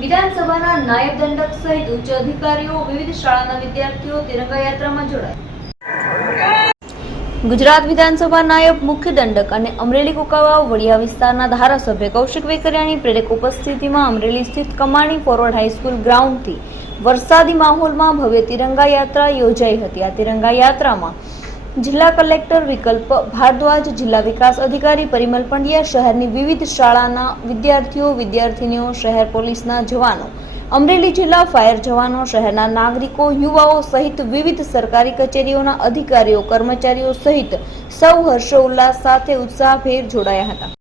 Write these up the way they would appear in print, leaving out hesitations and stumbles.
વિધાનસભાના નાયબ દંડક સહિત ઉચ્ચ અધિકારીઓ, વિવિધ શાળાના વિદ્યાર્થીઓ તિરંગા યાત્રામાં જોડાયા। ગુજરાત વિધાનસભા નાયબ મુખ્ય દંડક અને અમરેલી કુકાવાવ વડિયા વિસ્તારના ધારાસભ્ય કૌશિક વેકરિયાની પ્રેરક ઉપસ્થિતિમાં અમરેલી સ્થિત કમાણી ફોરવર્ડ હાઈસ્કૂલ ગ્રાઉન્ડથી વરસાદી માહોલમાં ભવ્ય તિરંગા યાત્રા યોજાઈ હતી। આ તિરંગા યાત્રામાં જિલ્લા કલેક્ટર વિકલ્પ ભારદ્વાજ, જિલ્લા વિકાસ અધિકારી પરિમલ પંડ્યા, શહેરની વિવિધ શાળાના વિદ્યાર્થીઓ, વિદ્યાર્થીનીઓ, શહેર પોલીસના જવાનો, અમરેલી જિલ્લા ફાયર જવાનો, શહેરના નાગરિકો, યુવાઓ સહિત વિવિધ સરકારી કચેરીઓના અધિકારીઓ, કર્મચારીઓ સહિત સૌ હર્ષોલ્લાસ સાથે ઉત્સાહભેર જોડાયા હતા।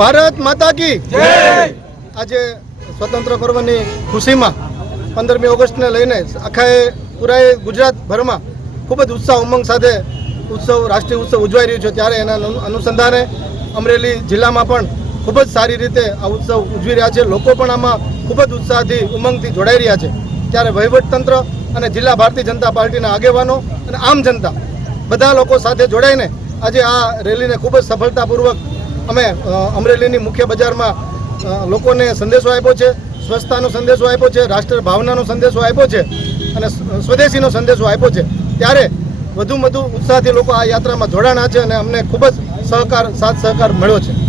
ભારત માતા કી જય। આજે સ્વતંત્ર પર્વની ખુશીમાં 15મી ઓગસ્ટને લઈને આખા પૂરા ગુજરાતભરમાં ખૂબ જ ઉત્સાહ ઉમંગ સાથે રાષ્ટ્રીય ઉત્સવ ઉજવાઈ રહ્યો છે। ત્યારે એના અનુસંધાને અમરેલી જિલ્લામાં પણ ખૂબ જ સારી રીતે આ ઉત્સવ ઉજવી રહ્યા છે। લોકો પણ આમાં ખૂબ જ ઉત્સાહથી ઉમંગથી જોડાઈ રહ્યા છે। ત્યારે વહીવટતંત્ર અને જિલ્લા ભારતીય જનતા પાર્ટીના આગેવાનો અને આમ જનતા બધા લોકો સાથે જોડાઈને આજે આ રેલીને ખૂબ જ સફળતાપૂર્વક અમે અમરેલીની મુખ્ય બજારમાં લોકોને સંદેશો આપ્યો છે, સ્વચ્છતાનો સંદેશો આપ્યો છે, રાષ્ટ્ર ભાવનાનો સંદેશો આપ્યો છે અને સ્વદેશીનો સંદેશો આપ્યો છે। ત્યારે વધુ ઉત્સાહથી લોકો આ યાત્રામાં જોડાણા છે અને અમને ખૂબ જ સાથ સહકાર મળ્યો છે।